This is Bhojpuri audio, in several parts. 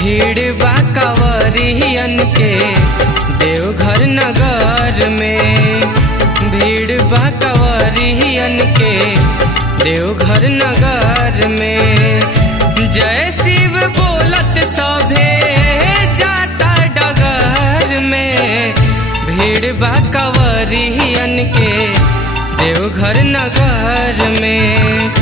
भीड़ बा कंवरियन के देवघर नगर में। भीड़ बा कंवरियन के देवघर नगर में। जय शिव बोलत सभे जाता डगर में। भीड़ बा कंवरियन के देवघर नगर में।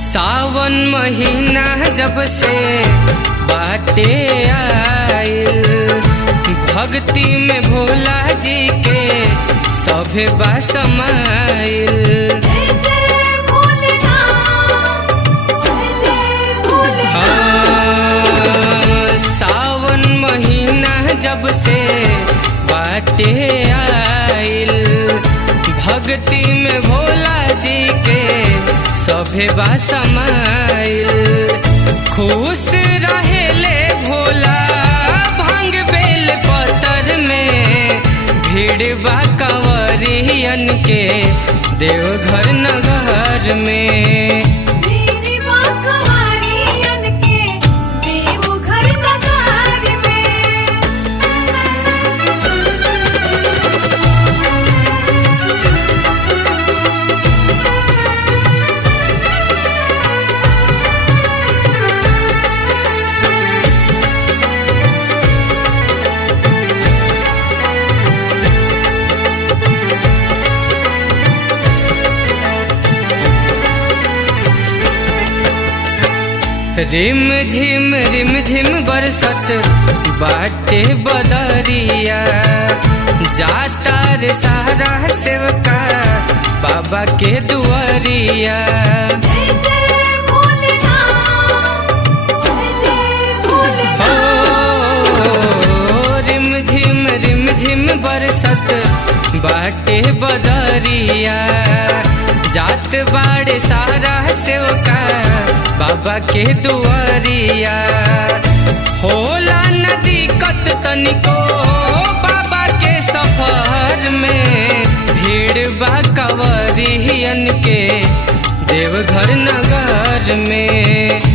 सावन महीना जब से बाटे आइल, भक्ति में भोला जी के सभे बा समाइल। सावन महीना जब से बाटे आइल, भक्ति में भोला जी के सभे बा समाइल। खुश रहेले भोला भांग बेल पतर में। भीड़ बा कंवरियन के देवघर नगर में। रिम झिम बरसत बाटे बदरिया। जाता रे सारा सेवका बाबा के दुआरिया। रिम झिम बरसत बाटे बदरिया। जात बाड़े सारा सेवका बाबा के दुआरिया। होला न दिक्कत तनिको बाबा के सफर में। भीड़ बा कंवरियन के देवघर नगर में।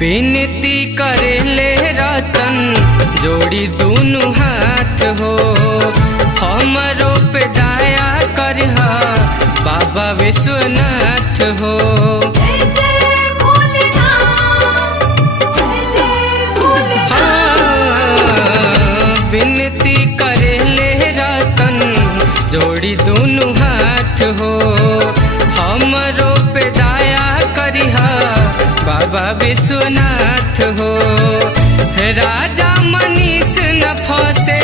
विनती करेले रतन जोड़ी दोनों हाथ हो। हमरो पे दया करहा बाबा विश्वनाथ हो। विनती करेले रतन जोड़ी दोनों हाथ हो। हमरो पे दया करिहा बाबा विश्वनाथ हो। राजा मनीष न फंसे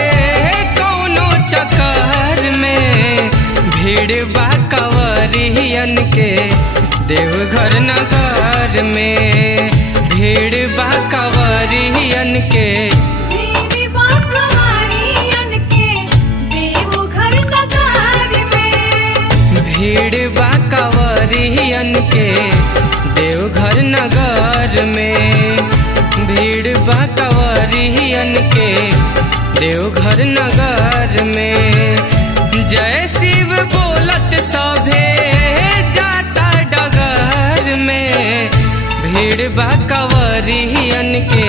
कौनो चक्कर में। भीड़ बा कंवरियन के देवघर नगर में। भीड़ बा कंवरियन के भीड़ बा कंवरियन के देवघर नगर में। भीड़ बा कंवरियन के देवघर नगर में। जय शिव बोलत सभे जाता डगर में। भीड़ बा कंवरियन के